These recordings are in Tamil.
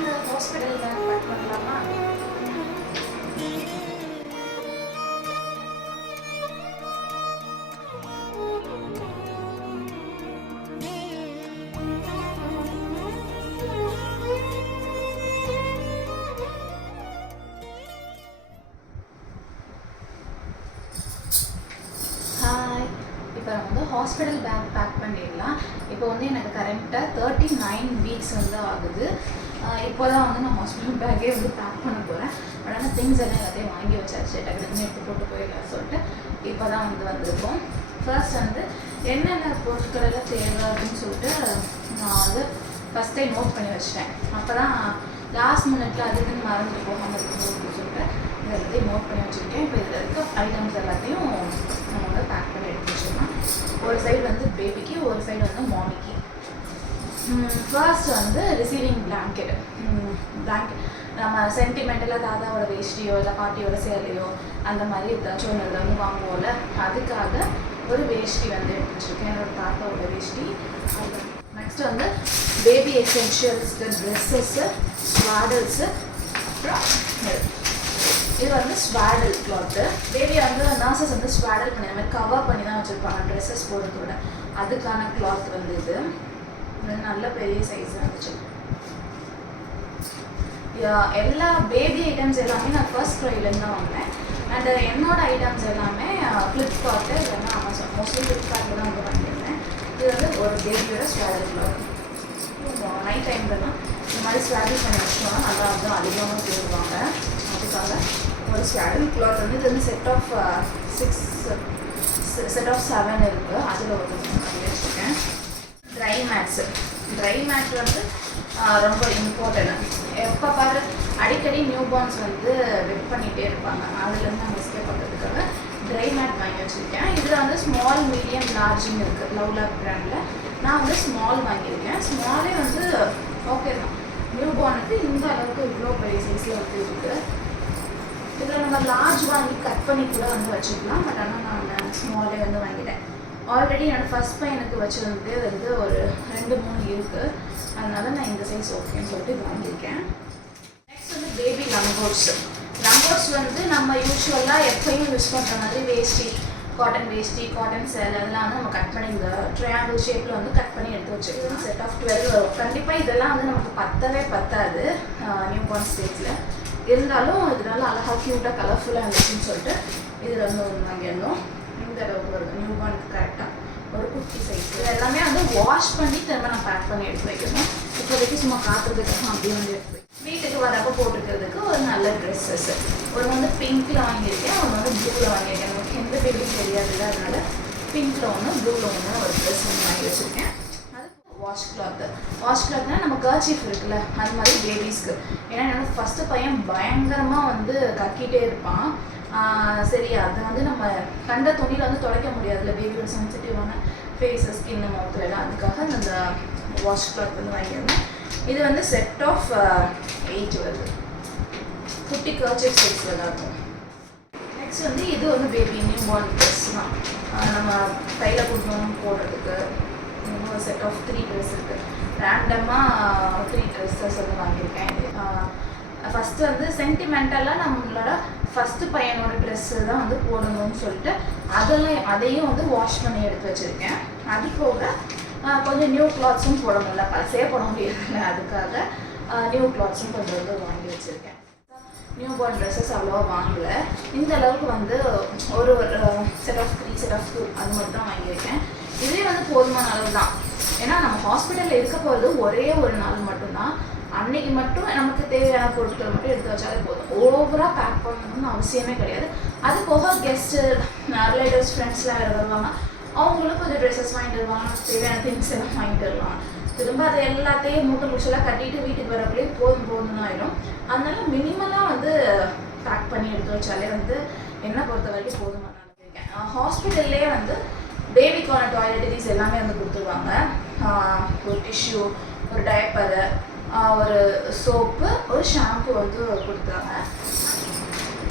இந்த ஹாஸ்பிட்டலில் பேக் பண்ணலாமா? ஹாய், இப்போ வந்து ஹாஸ்பிட்டல் பேக் பேக் பண்ணிடலாம். இப்போ வந்து எனக்கு கரெக்டாக 39 வீக்ஸ் வந்து ஆகுது. இப்போ தான் வந்து நான் ஹாஸ்பிட்டல் பேக்கே வந்து பேக் பண்ண போகிறேன். ஆனால் திங்ஸ் எல்லாம் எல்லாத்தையும் வாங்கி வச்சாச்சு, டக்குனு எடுத்து போட்டு போயிடலாம் சொல்லிட்டு இப்போ தான் வந்திருக்கோம். ஃபர்ஸ்ட் வந்து என்னென்ன பொருட்கள் எல்லாம் தேவை அப்படின்னு சொல்லிட்டு நான் வந்து ஃபஸ்ட்டே நோட் பண்ணி வச்சிட்டேன். அப்போ தான் லாஸ்ட் மினிட்ல அதுக்குன்னு மறந்துட்டு போகாமல் இருக்கணும் அப்படின்னு சொல்லிட்டு இது எல்லாத்தையும் நோட் பண்ணி வச்சுருக்கேன். இப்போ இதில் இருக்க ஐட்டம்ஸ் எல்லாத்தையும் நம்ம வந்து பேக் பண்ணி எடுத்து வச்சுக்கலாம். ஒரு சைடு வந்து பேபிக்கு, ஒரு சைடு வந்து மாமிக்கு. ஃபர்ஸ்ட் வந்து ரிசீவிங் பிளாங்கெட். நம்ம சென்டிமெண்டலாக தாத்தாவோட வேஷ்டியோ இல்லை பாட்டியோட சேலையோ அந்த மாதிரி ஏதாச்சும் ஒன்று வந்து வாங்குவோம்ல, அதுக்காக ஒரு வேஷ்டி வந்து எடுத்து வச்சுருக்கேன், என்னோட தாத்தாவோட வேஷ்டி. நெக்ஸ்ட் வந்து பேபி எசென்ஷியல்ஸ்க்கு ட்ரெஸ்ஸஸ்ஸு, ஸ்வாடல்ஸு, அப்புறம் இது வந்து ஸ்வாடல் கிளாத்து. பேபி வந்து நர்சஸ் வந்து ஸ்வாடல் பண்ணி அந்த மாதிரி கவர் பண்ணி தான் வச்சுருப்பாங்க ட்ரெஸ்ஸஸ் போடுறதோட, அதுக்கான கிளாத் வந்து இது நல்ல பெரிய சைஸ் இருந்துச்சு. எல்லா பேபி ஐட்டம்ஸ் எல்லாமே நான் ஃபர்ஸ்ட் க்ரைலேருந்து தான் வாங்கினேன். அண்ட் என்னோட ஐட்டம்ஸ் எல்லாமே ஃப்ளிப்கார்ட்டு இல்லைன்னா அமேசான், மோஸ்ட்லி ஃப்ளிப்கார்ட்டில் தான் வந்து வாங்கியிருந்தேன். இது வந்து ஒரு பேபியோட ஸ்வாடல் கிளாத். நைட் டைம்லலாம் இந்த மாதிரி ஸ்வாடல் பண்ணி வச்சோம்னா நல்லா வந்து அதிகமாக போடுவாங்க. அதுக்காக ஒரு ஸ்வாடல் கிளாத் வந்து இது வந்து செட் ஆஃப் 7 இருக்குது. அதில் ஒரு பண்ணி வச்சுருக்கேன். ட்ரை மேட்ஸ் வந்து ரொம்ப இம்பார்ட்டன்ட். எப்போ பாரு அடிக்கடி நியூ பார்ன்ஸ் வந்து வெட் பண்ணிகிட்டே இருப்பாங்க, அதுலேருந்து நம்ம எஸ்கேப் பண்ணுறதுக்காக ட்ரை மேட் வாங்கி வச்சுருக்கேன். இதில் வந்து ஸ்மால், மீடியம், லார்ஜுன்னு இருக்குது. லவ்லாக் பிராண்டில் நான் வந்து ஸ்மால் வாங்கியிருக்கேன். ஸ்மாலே வந்து ஓகே தான். நியூ பார்னுக்கு இந்த அளவுக்கு இவ்வளோ பெரிய சைஸில் வந்து இருக்குது. இதில் நம்ம லார்ஜ் வாங்கி கட் பண்ணி கூட வந்து வச்சுக்கலாம். பட் ஆனால் நான் ஸ்மாலே வந்து வாங்கிட்டேன். ஆல்ரெடி என்னோடய ஃபஸ்ட் பையனுக்கு வச்சுருந்து வந்து ஒரு 2-3 இருக்குது. அதனால நான் இந்த சைஸ் ஓகேன்னு சொல்லிட்டு இது வாங்கியிருக்கேன். நெக்ஸ்ட் வந்து பேபி லங்கோட்ஸ் வந்து நம்ம யூஸ்வலாக எப்பயும் யூஸ் பண்ணுற மாதிரி வேஷ்டி, காட்டன் சேல் அதெல்லாம் வந்து நம்ம கட் பண்ணி இந்த ட்ரையாங்கிள் ஷேப்பில் வந்து கட் பண்ணி எடுத்து வச்சுக்கலாம். செட் ஆஃப் 12 வரும். கண்டிப்பாக இதெல்லாம் வந்து நமக்கு பத்தாது நியூ பார்ன் ஸ்டேஜில். இருந்தாலும் இதனால அழகாக க்யூட்டாக கலர்ஃபுல்லாக இருந்துச்சுன்னு சொல்லிட்டு இதில் வந்து ஒன்று வாங்கிடணும். இந்த அளவுக்கு வருது நியூ பார்னுக்கு கரெக்டாக ஒரு குட்டி சைஸ். இது எல்லாமே வந்து வாஷ் பண்ணி திரும்ப நான் பேக் பண்ணி எடுத்து வைக்கணும். இப்போதைக்கு சும்மா காட்டுறதுக்காக அப்படியே வந்து எடுத்து வைக்கணும். வீட்டுக்கு வரப்போ போட்டுக்கிறதுக்கு ஒரு நல்ல ட்ரெஸ்ஸஸ். ஒரு வந்து பிங்க்கில் வாங்கியிருக்கேன், ஒன்று வந்து ப்ளூவில் வாங்கியிருக்கேன். எனக்கு எந்த பேபியும் தெரியாதுல்ல, அதனால பிங்க்கில் ஒன்று, ப்ளூவில் ஒன்று ஒரு ட்ரெஸ் ஒன்று வாங்கி வச்சுருக்கேன். அது வாஷ் கிளாத்னால் நம்ம கர்ச்சீஃப் இருக்குல்ல, அது மாதிரி பேபிஸ்க்கு. ஏன்னா என்னோட ஃபஸ்ட்டு பையன் பயங்கரமாக வந்து கக்கிட்டே இருப்பான். சரி, அதை வந்து நம்ம கண்ட துணியில் வந்து துடைக்க முடியாதுல்ல, பேபியோட சென்சிட்டிவான ஃபேஸஸ், ஸ்கின்னு, மவுத்தில் எல்லாம். அதுக்காக அந்த வாஷ் கிளாத் வந்து வாங்கியிருந்தேன். இது வந்து செட் ஆஃப் 8 வருது. குட்டி கர்ச்சீஃப் சைஸில் தான் இருக்கும். நெக்ஸ்ட் வந்து இது வந்து பேபி நியூ பார்ன் ட்ரெஸ் தான். நம்ம கையில் கொடுக்கணும் போடுறதுக்கு ஒரு செட் ஆஃப் 3 ட்ரெஸ் இருக்குது. ரேண்டமாக 3 ட்ரெஸ்ஸஸ் வந்து வாங்கியிருக்கேன். ஃபஸ்ட்டு வந்து சென்டிமெண்டலாக நம்மளோட ஃபஸ்ட்டு பையனோட ட்ரெஸ்ஸு தான் வந்து போடணும்னு சொல்லிட்டு அதையும் வந்து வாஷ் பண்ணி எடுத்து வச்சுருக்கேன். அது போக கொஞ்சம் நியூ கிளாத்ஸும் போட முடியல, பழசே போட முடியல, அதுக்காக நியூ கிளாத்ஸும் கொஞ்சம் வந்து வாங்கி வச்சுருக்கேன். நியூ பார்ன் ட்ரெஸ்ஸஸ் அவ்வளோவா வாங்கலை. இந்த அளவுக்கு வந்து ஒரு செட் ஆஃப் 3, செட் ஆஃப் 2 அது மட்டும் தான் வாங்கியிருக்கேன். இதே வந்து போதுமான அளவு தான். ஏன்னா நம்ம ஹாஸ்பிட்டலில் இருக்க போகிறது ஒரே ஒரு நாள் மட்டும்தான். அன்னைக்கு மட்டும் நமக்கு தேவையான பொருட்கள் மட்டும் எடுத்து வச்சாலே போதும். ஓவராக பேக் பண்ணணும்னு அவசியமே கிடையாது. அது போக கெஸ்ட்டு, ரிலேட்டிவ்ஸ், ஃப்ரெண்ட்ஸ்லாம் வேறு வருவாங்க, அவங்களும் கொஞ்சம் ட்ரெஸ்ஸஸ் வாங்கிட்டு வருவாங்க, தேவையான திங்ஸ் எல்லாம் வாங்கிட்டு வருவாங்க. திரும்ப அதை எல்லாத்தையும் மூட்டை முடிச்செல்லாம் கட்டிட்டு வீட்டுக்கு வரக்குள்ளே போதும்னு ஆகிடும். அதனால மினிமலாக வந்து பேக் பண்ணி எடுத்து வச்சாலே வந்து என்னை பொறுத்த வரைக்கும் போதுமான இருக்கேன். ஹாஸ்பிட்டல்லே வந்து பேபிக்கான டாய்லெட்டரிஸ் எல்லாமே வந்து கொடுத்துருவாங்க. ஒரு டிஷ்யூ, ஒரு டைப்பரு, ஒரு சோப்பு, ஒரு ஷாம்பு வந்து கொடுத்தாங்க.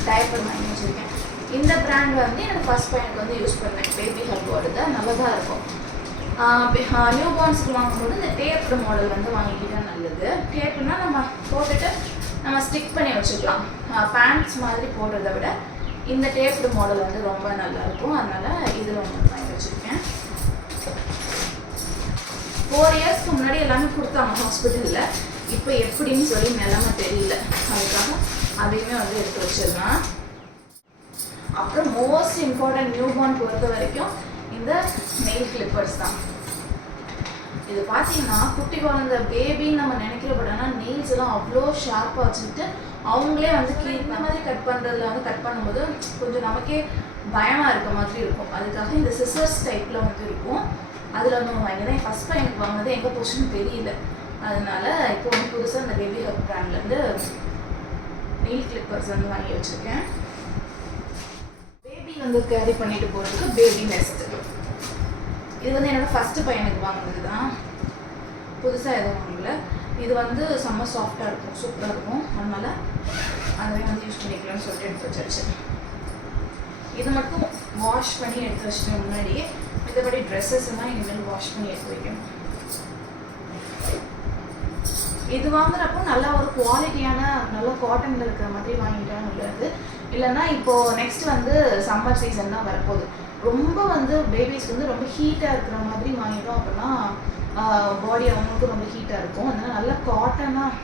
டைப்பர் வாங்கி வச்சுருக்கேன். இந்த பிராண்ட் வந்து எனக்கு ஃபஸ்ட் பையனுக்கு வந்து யூஸ் பண்ணேன். பேபி ஹெல்ப்போடது நல்லா தான் இருக்கும். நியூ பார்ன்ஸுக்கு வாங்கும்போது இந்த டேப்டு மாடல் வந்து வாங்கிக்கிட்டா நல்லது. டேப்னா நம்ம போட்டுட்டு நம்ம ஸ்டிக் பண்ணி வச்சுக்கலாம். பேண்ட்ஸ் மாதிரி போடுறத விட இந்த டேப்டு மாடல் வந்து ரொம்ப நல்லாயிருக்கும். அதனால் இதில் ஒன்று வாங்கி வச்சுருக்கேன். 4 இயர்ஸ்க்கு முன்னாடி எல்லாமே கொடுத்தாங்க ஹாஸ்பிட்டலில். இப்போ எப்படின்னு சொல்லி நிலைமை தெரியல. அதுக்காக அதையுமே வந்து எடுத்து வச்சிடலாம். அப்புறம் மோஸ்ட் இம்பார்ட்டன்ட் நியூ பார்ன் பொறுத்த வரைக்கும் இந்த நெயில் கிளிப்பர்ஸ் தான். இது பார்த்தீங்கன்னா குட்டி குழந்தை பேபின்னு நம்ம நினைக்கிற பட் ஆனால் நெயில்ஸ் எல்லாம் அவ்வளோ ஷார்ப்பாக வச்சுட்டு அவங்களே வந்து இந்த மாதிரி கட் பண்ணுறதுல வந்து கட் பண்ணும்போது கொஞ்சம் நமக்கே பயமாக இருக்க மாதிரி இருக்கும். அதுக்காக இந்த சிசர்ஸ் டைப்பில் வந்து இருக்கும். அதில் வந்து ஒன்று வாங்கி தான் ஃபஸ்ட் பையனுக்கு வாங்கினது எங்கே போச்சுன்னு தெரியல. அதனால இப்போ வந்து புதுசாக இந்த பேபி ஹப் பிராண்ட்லேருந்து நெயில் கிளிப்பர்ஸ் வந்து வாங்கி வச்சுருக்கேன். பேபி வந்து கேரி பண்ணிட்டு போகிறதுக்கு பேபி நெஸ்ட். இது வந்து என்னோடய ஃபஸ்ட்டு பையனுக்கு வாங்கினது தான், புதுசாக எதுவும் வாங்கல. இது வந்து செம்ம சாஃப்டாக இருக்கும், சூப்பராக இருக்கும். அதனால் அதுவே வந்து யூஸ் பண்ணிக்கலாம்னு சொல்லிட்டு எடுத்து வச்சிருச்சு. இது மட்டும் வாஷ் பண்ணி எடுத்து வச்சுட்டு முன்னாடியே மற்றபடி ட்ரெஸ்ஸஸ் எல்லாம் இனிமேல் வாஷ் பண்ணி எடுத்து வைக்கணும். இது வாங்குறப்போ நல்லா ஒரு குவாலிட்டியான நல்ல காட்டனில் இருக்கிற மாதிரி வாங்கிட்டா நல்லது. இல்லைன்னா இப்போது நெக்ஸ்ட் வந்து சம்மர் சீசன் தான் வரப்போகுது. ரொம்ப வந்து பேபிஸ் வந்து ரொம்ப ஹீட்டாக இருக்கிற மாதிரி வாங்கிட்டோம் அப்படின்னா பாடி அவங்களுக்கும் ரொம்ப ஹீட்டாக இருக்கும். அதனால் நல்லா காட்டனாக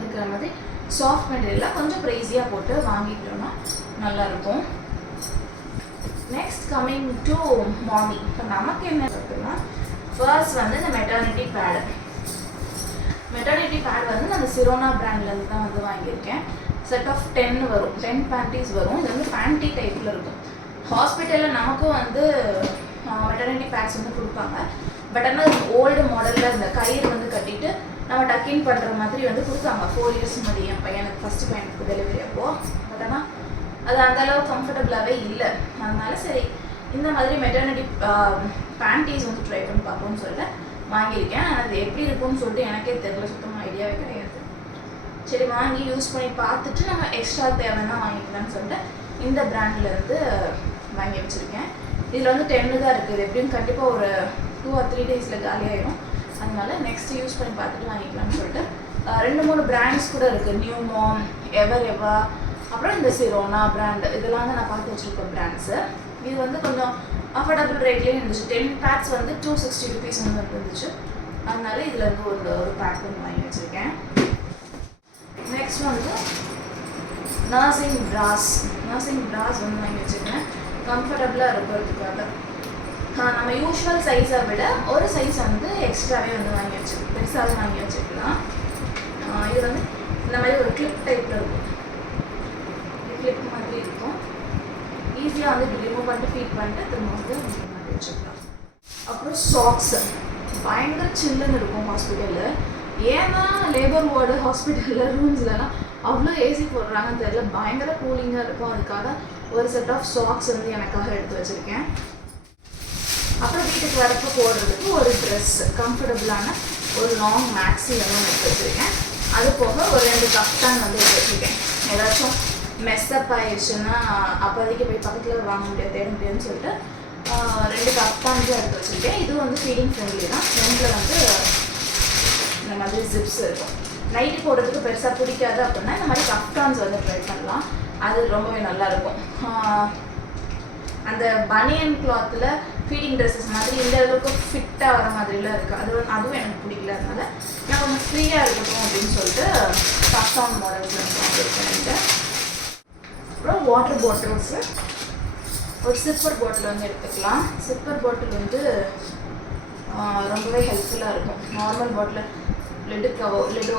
இருக்கிற மாதிரி சாஃப்ட் மெட்டீரியலாக கொஞ்சம் ப்ரைஸியாக போட்டு வாங்கிக்கிட்டோம்னா நல்லாயிருக்கும். நெக்ஸ்ட் கம்மிங் டு மாமி. இப்போ நமக்கு என்ன இருக்குன்னா ஃபர்ஸ்ட் வந்து இந்த மெட்டர்னிட்டி பேடு. மெட்டர்னிட்டி பேட் வந்து நான் சிரோனா பிராண்ட்லேருந்து தான் வந்து வாங்கியிருக்கேன். செட் ஆஃப் 10 வரும், 10 பேண்டீஸ் வரும். இது வந்து பேண்டி டைப்பில் இருக்கும். ஹாஸ்பிட்டலில் நமக்கும் வந்து மெட்டர்னிட்டி பேட்ஸ் வந்து கொடுப்பாங்க. பட் ஆனால் ஓல்டு மாடலில் இந்த கயிறு வந்து கட்டிட்டு நம்ம டக்கின் பண்ணுற மாதிரி வந்து கொடுத்தாங்க 4 இயர்ஸ் முன்னாடி என் பையனுக்கு, ஃபஸ்ட்டு பையனுக்கு டெலிவரி அப்போது. பட் ஆனால் அது அந்தளவுக்கு கம்ஃபர்டபுளாகவே இல்லை. அதனால சரி இந்த மாதிரி மெட்டர்னிட்டி பேண்டீஸ் வந்து ட்ரை பண்ணி பார்ப்போம்னு சொல்லிட்டு வாங்கியிருக்கேன். அது எப்படி இருக்கும்னு சொல்லிட்டு எனக்கே தெரியல, சுத்தமாக ஐடியாவே கிடையாது. சரி வாங்கி யூஸ் பண்ணி பார்த்துட்டு நம்ம எக்ஸ்ட்ரா தேவைன்னா வாங்கிக்கலாம்னு சொல்லிட்டு இந்த பிராண்ட்லேருந்து வாங்கி வச்சுருக்கேன். இதில் வந்து 10 தான் இருக்குது. எப்படியும் கண்டிப்பாக ஒரு 2 or 3 டேஸில் காலியாகிடும். அதனால நெக்ஸ்ட் யூஸ் பண்ணி பார்த்துட்டு வாங்கிக்கலாம்னு சொல்லிட்டு 2-3 பிராண்ட்ஸ் கூட இருக்குது. நியூ மாம், எவா, அப்புறம் இந்த சிரோனா பிராண்ட், இதெல்லாம் தான் நான் பார்த்து வச்சுருக்கேன் பிராண்ட்ஸு. இது வந்து கொஞ்சம் அஃபோர்டபுள் ரேட்லேயே இருந்துச்சு. 10 பேக்ஸ் வந்து 260 rupees வந்து இருந்துச்சு. அதனால இதில் வந்து ஒரு பேக் வந்து வாங்கி வச்சுருக்கேன். நெக்ஸ்ட் வந்து நர்சிங் ப்ராஸ் வந்து வாங்கி வச்சுருக்கேன். கம்ஃபர்டபுளாக இருக்கிறதுக்காக நம்ம யூஷுவல் சைஸை விட ஒரு சைஸ் வந்து எக்ஸ்ட்ராவே வந்து வாங்கி வச்சுருக்கேன், பெருசாகவே வாங்கி வச்சுருக்கலாம். இது வந்து இந்த மாதிரி ஒரு கிளிப் டைப்பில் இருக்கும். கிளிப் மாதிரி இருக்கும். ஈஸியாக வந்து இப்படி ரிமூவ் பண்ணிட்டு ஃபீட் பண்ணிட்டு திரும்ப வந்து மாதிரி வச்சுக்கலாம். அப்புறம் சாக்ஸு பயங்கர சில்லுன்னு இருக்கும் ஹாஸ்பிட்டலில். ஏன்னா லேபர் வார்டு ஹாஸ்பிட்டலில் ரூம்ஸ்லலாம் அவ்வளோ ஏசி போடுறாங்கன்னு தெரியல, பயங்கர கூலிங்காக இருக்கும். அதுக்காக ஒரு செட் ஆஃப் சாக்ஸ் வந்து எனக்காக எடுத்து வச்சுருக்கேன். அப்புறம் வீட்டுக்கு வரப்போ போடுறதுக்கு ஒரு ட்ரெஸ், கம்ஃபர்டபுளான ஒரு லாங் மேக்ஸி வந்து எடுத்து வச்சுருக்கேன். அது போக ஒரு 2 கஃப்தான் வந்து எடுத்து வச்சுருக்கேன். ஏதாச்சும் மெஸ்அப் ஆயிடுச்சுன்னா அப்போதைக்கு போய் பக்கத்தில் வாங்க முடியாது, தேட முடியாதுன்னு சொல்லிட்டு 2 கஃப்தான்ஸும் எடுத்து வச்சுருக்கேன். இது வந்து ஃபீடிங் ஃப்ரெண்ட்லி தான். ஃப்ரெண்டில் வந்து இந்த மாதிரி ஜிப்ஸ் இருக்கும். நைட்டு போடுறதுக்கு பெருசாக பிடிக்காது அப்படின்னா இந்த மாதிரி கஃப்தான்ஸ் வந்து ட்ரை பண்ணலாம். அது ரொம்பவே நல்லாயிருக்கும். அந்த பனியன் கிளாத்தில் ஃபீடிங் ட்ரெஸ்ஸஸ் மாதிரி இந்த அளவுக்கு ஃபிட்டாக வர மாதிரிலாம் இருக்குது. அதுவும் எனக்கு பிடிக்கல. அதனால நான் கொஞ்சம் ஃப்ரீயாக இருக்கட்டும் அப்படின்னு சொல்லிட்டு கஃப்தான் மாடல்ஸ் வந்து வாங்கியிருக்கேன். அப்புறம் வாட்டர் பாட்டில்ஸு, ஒரு சிப்பர் பாட்டில் வந்து எடுத்துக்கலாம். சிப்பர் பாட்டில் வந்து ரொம்பவே ஹெல்ப்ஃபுல்லாக இருக்கும். நார்மல் பாட்டில் லிட்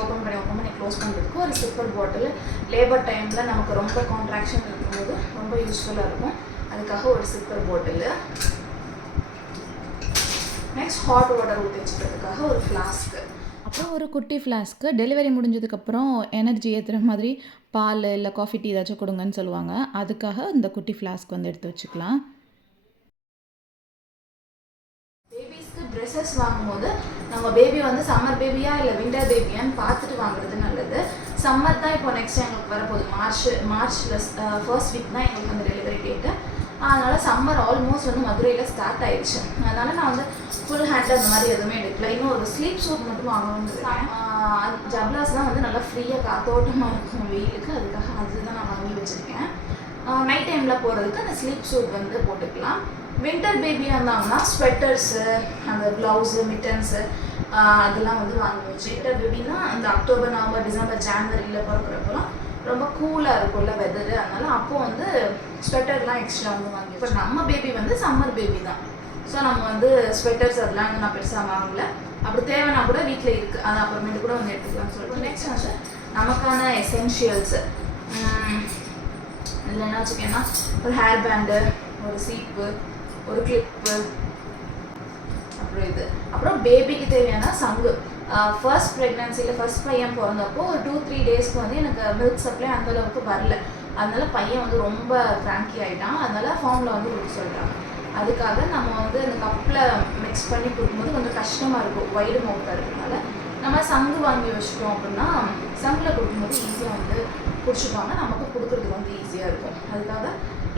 ஓப்பன் பண்ணி க்ளோஸ் பண்ணுறதுக்கு ஒரு சிப்பர் பாட்டில் லேபர் டைமில் நமக்கு ரொம்ப கான்ட்ராக்ஷன் இருக்கும்போது ரொம்ப யூஸ்ஃபுல்லாக இருக்கும். அதுக்காக ஒரு சிப்பர் பாட்டில். நெக்ஸ்ட் ஹாட் வாட்டர் ஊற்றி வச்சுக்கிறதுக்காக ஒரு ஃப்ளாஸ்க்கு. அப்புறம் ஒரு குட்டி ஃப்ளாஸ்க்கு டெலிவரி முடிஞ்சதுக்கப்புறம் எனர்ஜி ஏற்றுற மாதிரி பால் இல்லை காஃபி டீ ஏதாச்சும் கொடுங்கன்னு சொல்லுவாங்க. அதுக்காக இந்த குட்டி ஃப்ளாஸ்க் வந்து எடுத்து வச்சுக்கலாம். பேபிஸ்க்கு ட்ரெஸ்ஸஸ் வாங்கும்போது நம்ம பேபி வந்து சம்மர் பேபியா இல்லை விண்டர் பேபியான்னு பார்த்துட்டு வாங்குறது நல்லது. சம்மர் தான் இப்போ நெக்ஸ்ட் எங்களுக்கு வரப்போகுது. மார்ச்சில் ஃபர்ஸ்ட் வீக் தான் எங்களுக்கு அந்த டெலிவரி டேட்டு. அதனால் சம்மர் ஆல்மோஸ்ட் வந்து மதுரையில் ஸ்டார்ட் ஆயிடுச்சு. அதனால் நான் வந்து ஃபுல் ஹேண்ட் அந்த மாதிரி எதுவுமே எடுக்கல. இன்னும் ஒரு ஸ்லீப் சூட் மட்டும் வாங்கணும்னு இருக்கேன். ஜப்லாஸ் தான் வந்து நல்லா ஃப்ரீயாக காத்தோட்டமாக இருக்கும் வெயிலுக்கு, அதுக்காக அதுதான் நான் வாங்கி வச்சுருக்கேன். நைட் டைமில் போகிறதுக்கு அந்த ஸ்லீப் சூட் வந்து போட்டுக்கலாம். வின்டர் பேபியாக இருந்தாங்கன்னா ஸ்வெட்டர்ஸு, அந்த க்ளவுஸு, மிட்டன்ஸு அதெல்லாம் வந்து வாங்கி வச்சு. வின்டர் பேபின்னா இந்த அக்டோபர், நவம்பர், டிசம்பர், ஜான்வரியில் பிறக்கிறப்பெல்லாம் ரொம்ப கூலாக இருக்கும்ல வெதரு, அதனால் அப்போது வந்து ஸ்வெட்டர்லாம் எக்ஸ்ட்ரா வந்து வாங்கி. இப்போ நம்ம பேபி வந்து சம்மர் பேபி தான், ஸோ நம்ம வந்து ஸ்வெட்டர்ஸ் அதெல்லாம் வந்து நான் பெருசாக வாங்கலை. அப்படி தேவைன்னா கூட வீட்டில் இருக்குது, அது அப்புறமேட்டு கூட வந்து எடுத்துக்கலாம்னு சொல்லிட்டு. நெக்ஸ்ட் வந்து நமக்கான எசென்ஷியல்ஸு இதில் என்ன வச்சுக்கேன்னா ஒரு ஹேர் பேண்டு, ஒரு சீப்பு, ஒரு கிளிப்பு, அப்புறம் பேபிக்கு தேவையான சங்கு. ஃபர்ஸ்ட் ப்ரெக்னன்சியில் ஃபர்ஸ்ட் பையன் பிறந்தப்போ ஒரு 2-3 டேஸ்க்கு வந்து எனக்கு மில்க் சப்ளை அந்தளவுக்கு வரல. அதனால பையன் வந்து ரொம்ப கிராங்கி ஆகிட்டான். அதனால ஃபார்மில் வந்து கொடுக்க சொல்லிட்டாங்க. அதுக்காக நம்ம வந்து அந்த கப்பில் மிக்ஸ் பண்ணி கொடுக்கும்போது கொஞ்சம் கஷ்டமாக இருக்கும், வைடு மவுத்தாக இருக்கிறதுனால. நம்ம சங்கு வாங்கி வச்சுட்டோம் அப்படின்னா சங்கில் கொடுக்கும்போது ஈஸியாக வந்து குடிச்சுப்பாங்க, நமக்கு கொடுக்குறதுக்கு வந்து ஈஸியாக இருக்கும். அதுக்காக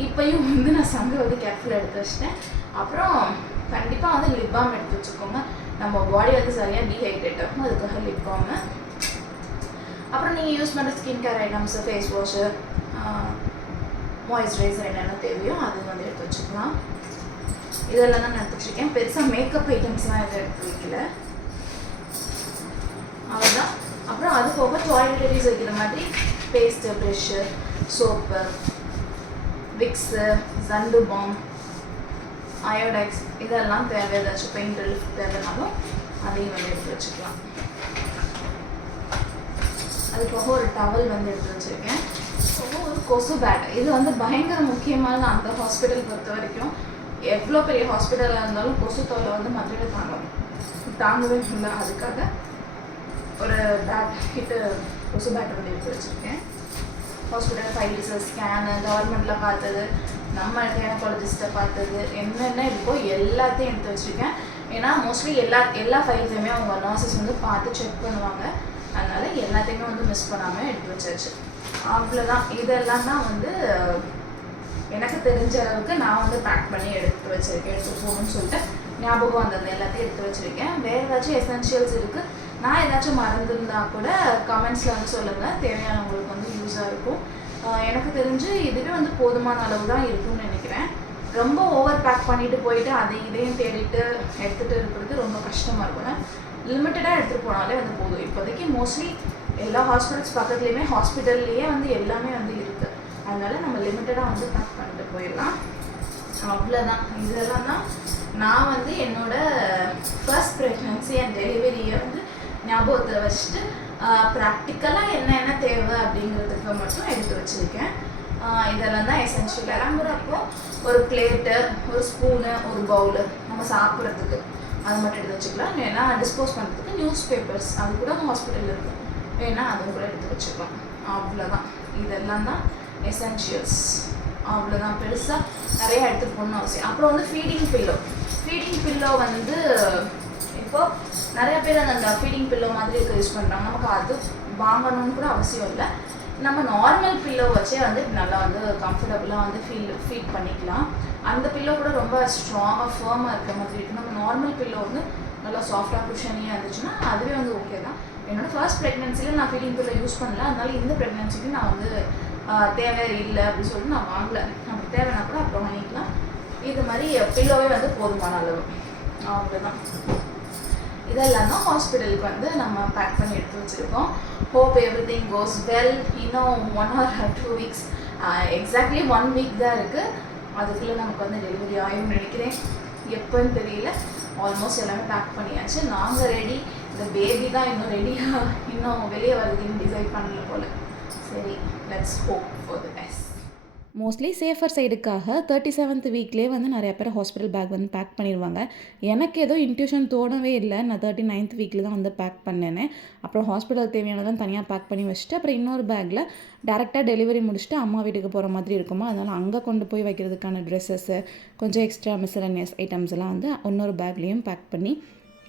இப்போயும் வந்து நான் சங்கு வந்து கேர்ஃபுல்லாக எடுத்து வச்சிட்டேன். அப்புறம் கண்டிப்பாக வந்து லிப் பாம் எடுத்து வச்சுக்கோங்க. நம்ம பாடி வந்து சரியாக டீஹைட்ரேட் ஆகும், அதுக்காக லிப் பாமு. அப்புறம் நீங்கள் யூஸ் பண்ணுற skin care items, face wash, moisturiser என்னென்ன தேவையோ அது வந்து எடுத்து வச்சுக்கலாம். இதெல்லாம் தான் நான் எடுத்து வச்சுருக்கேன். பெருசாக மேக்கப் ஐட்டம்ஸ்லாம் எதுவும் எடுத்து வைக்கல, அவ்வளோதான். அப்புறம் அது போக டாய்லெட்டரிஸ் வைக்கிற மாதிரி paste, brush, soap, Vicks, Zandu balm, Iodex இதெல்லாம் தேவை. ஏதாச்சும் பெயிண்ட் ரிலீஃப் தேவைனாலும் அதையும் வந்து எடுத்து வச்சுக்கலாம். அது போக ஒரு டவல் வந்து எடுத்து வச்சுருக்கேன். ஒரு கொசு பேட், இது வந்து பயங்கர முக்கியமான அந்த ஹாஸ்பிட்டல் பொறுத்த வரைக்கும். எவ்வளோ பெரிய ஹாஸ்பிட்டலாக இருந்தாலும் கொசு தொல்லை வந்து மதுரையில் தாங்கவே இல்லை. அதுக்காக ஒரு பேட் கிட்ட கொசு பேட் வந்து எடுத்து வச்சுருக்கேன். ஹாஸ்பிட்டல் ஃபைல்ஸு, ஸ்கேனு, கவர்மெண்ட்டில் பார்த்தது, நம்ம கைனகாலஜிஸ்ட்டை பார்த்தது, என்னென்ன இருக்கோ எல்லாத்தையும் எடுத்து வச்சுருக்கேன். ஏன்னா மோஸ்ட்லி எல்லா ஃபைல்ஸையுமே அவங்க நர்சஸ் வந்து பார்த்து செக் பண்ணுவாங்க. அதனால் எல்லாத்தையுமே வந்து மிஸ் பண்ணாமல் எடுத்து வச்சாச்சு. அவ்வளோதான். இதெல்லாம் தான் வந்து எனக்கு தெரிஞ்ச அளவுக்கு நான் வந்து பேக் பண்ணி எடுத்து வச்சுருக்கேன். எடுத்து போகணும்னு சொல்லிட்டு ஞாபகம் வந்தது எல்லாத்தையும் எடுத்து வச்சுருக்கேன். வேறு ஏதாச்சும் எசென்ஷியல்ஸ் இருக்குது, நான் ஏதாச்சும் மறந்துருந்தா கூட கமெண்ட்ஸில் வந்து சொல்லுங்கள், தேவையானவங்களுக்கு வந்து யூஸாக இருக்கும். எனக்கு தெரிஞ்சு இதுவே வந்து போதுமான அளவு தான் இருக்கும்னு நினைக்கிறேன். ரொம்ப ஓவர் பேக் பண்ணிட்டு போயிட்டு இதையும் தேடிட்டு எடுத்துகிட்டு இருக்கிறது ரொம்ப கஷ்டமாக இருக்கும். லிமிட்டடாக எடுத்துகிட்டு போனாலே வந்து போதும். இப்போதைக்கு மோஸ்ட்லி எல்லா ஹாஸ்பிட்டல்ஸ் பக்கத்துலேயுமே ஹாஸ்பிட்டல்லையே வந்து எல்லாமே வந்து இருக்குது. அதனால் நம்ம லிமிட்டடாக வந்து பேக் பண்ணிட்டு போயிடலாம். அவ்வளோதான். இதெல்லாம் தான் நான் வந்து என்னோடய ஃபர்ஸ்ட் ப்ரெக்னன்சி அண்ட் டெலிவரியை வந்து ஞாபகத்தில் வச்சுட்டு ப்ராக்டிக்கலாக என்னென்ன தேவை அப்படிங்கிறதுக்கு மட்டும் எடுத்து வச்சுருக்கேன். இதெல்லாம் தான் எசென்ஷியல். இறங்குறப்போ ஒரு பிளேட்டு, ஒரு ஸ்பூனு, ஒரு பவுலு நம்ம சாப்பிட்றதுக்கு அது மட்டும் எடுத்து வச்சுக்கலாம். ஏன்னா டிஸ்போஸ் பண்ணுறதுக்கு நியூஸ் பேப்பர்ஸ் அது கூட ஹாஸ்பிட்டலில் இருக்கும், வேணா அதுவும் கூட எடுத்து வச்சுக்கலாம். அவ்வளோதான். இதெல்லாம் தான் எசென்ஷியல்ஸ். அவ்வளோதான். பெருசாக நிறையா எடுத்துகிட்டு போகணும்னு அவசியம். அப்புறம் வந்து ஃபீடிங் பில்லோ வந்து இப்போது நிறைய பேர் அந்த ஃபீடிங் பில்லோ மாதிரி இருக்க யூஸ் பண்ணுறாங்க. நமக்கு அது வாங்கணும்னு கூட அவசியம் இல்லை. நம்ம நார்மல் பில்லோ வச்சே வந்து நல்லா வந்து கம்ஃபர்டபுளாக வந்து ஃபீட் பண்ணிக்கலாம். அந்த பில்லோ கூட ரொம்ப ஸ்ட்ராங்காக ஃபர்மாக இருக்கிற மாதிரி இருக்குது. நம்ம நார்மல் பில்லோ வந்து நல்லா சாஃப்டாக குஷனியாக இருந்துச்சுன்னா அதுவே வந்து ஓகே தான். என்னோடய ஃபர்ஸ்ட் ப்ரெக்னன்சியில் நான் ஃபீடிங் பில்லோ யூஸ் பண்ணல, அதனால இந்த ப்ரெக்னன்சிக்கு நான் வந்து தேவை இல்லை அப்படின்னு சொல்லிட்டு நான் வாங்கலை. அப்படி தேவைன்னா கூட அப்புறம் வாங்கிக்கலாம். இது மாதிரி பில்லோவே வந்து போதுமான அளவு. அவ்வளோதான். இதெல்லாம் தான் ஹாஸ்பிட்டலுக்கு வந்து நம்ம பேக் பண்ணி எடுத்து வச்சுருக்கோம். ஹோப் எவ்ரி திங் கோஸ் வெல். இன்னும் 1 or 2 weeks, எக்ஸாக்ட்லி 1 week தான் இருக்குது. அதுக்குள்ளே நமக்கு வந்து டெலிவரி ஆகும்னு நினைக்கிறேன். எப்போன்னு தெரியல. ஆல்மோஸ்ட் எல்லாமே பேக் பண்ணியாச்சு. நாங்கள் ரெடி. இந்த பேபி தான் இன்னும் வெளியே வருதுன்னு டிசைட் பண்ணல போல். சரி, let's hope for the best. Mostly safer சைடுக்காக 37th வீக்லேயே வந்து நிறைய பேர் ஹாஸ்பிட்டல் பேக் வந்து பேக் பண்ணிடுவாங்க. எனக்கு ஏதோ இன்ட்யூஷன் தோணவே இல்லை. நான் 39th வீக்கில் தான் வந்து பேக் பண்ணேனே. அப்புறம் ஹாஸ்பிட்டல் தேவையானதான் தனியாக பேக் பண்ணி வச்சுட்டு அப்புறம் இன்னொரு பேக்கில் டேரெக்டாக டெலிவரி முடிச்சுட்டு அம்மா வீட்டுக்கு போகிற மாதிரி இருக்குமா, அதனால் அங்கே கொண்டு போய் வைக்கிறதுக்கான ட்ரெஸ்ஸஸ்ஸு, கொஞ்சம் எக்ஸ்ட்ரா மிஸ்செலேனியஸ் ஐட்டம்ஸ் எல்லாம் வந்து இன்னொரு பேக்லேயும் பேக் பண்ணி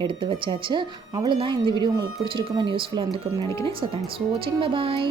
எடுத்து வச்சாச்சு. அவ்வளோதான். இந்த வீடியோ உங்களுக்கு பிடிச்சிருக்குமா, யூஸ்ஃபுல்லாக இருந்துக்கும்னு நினைக்கிறேன். ஸோ தேங்க்ஸ் ஃபார் வாட்சிங். Bye bye.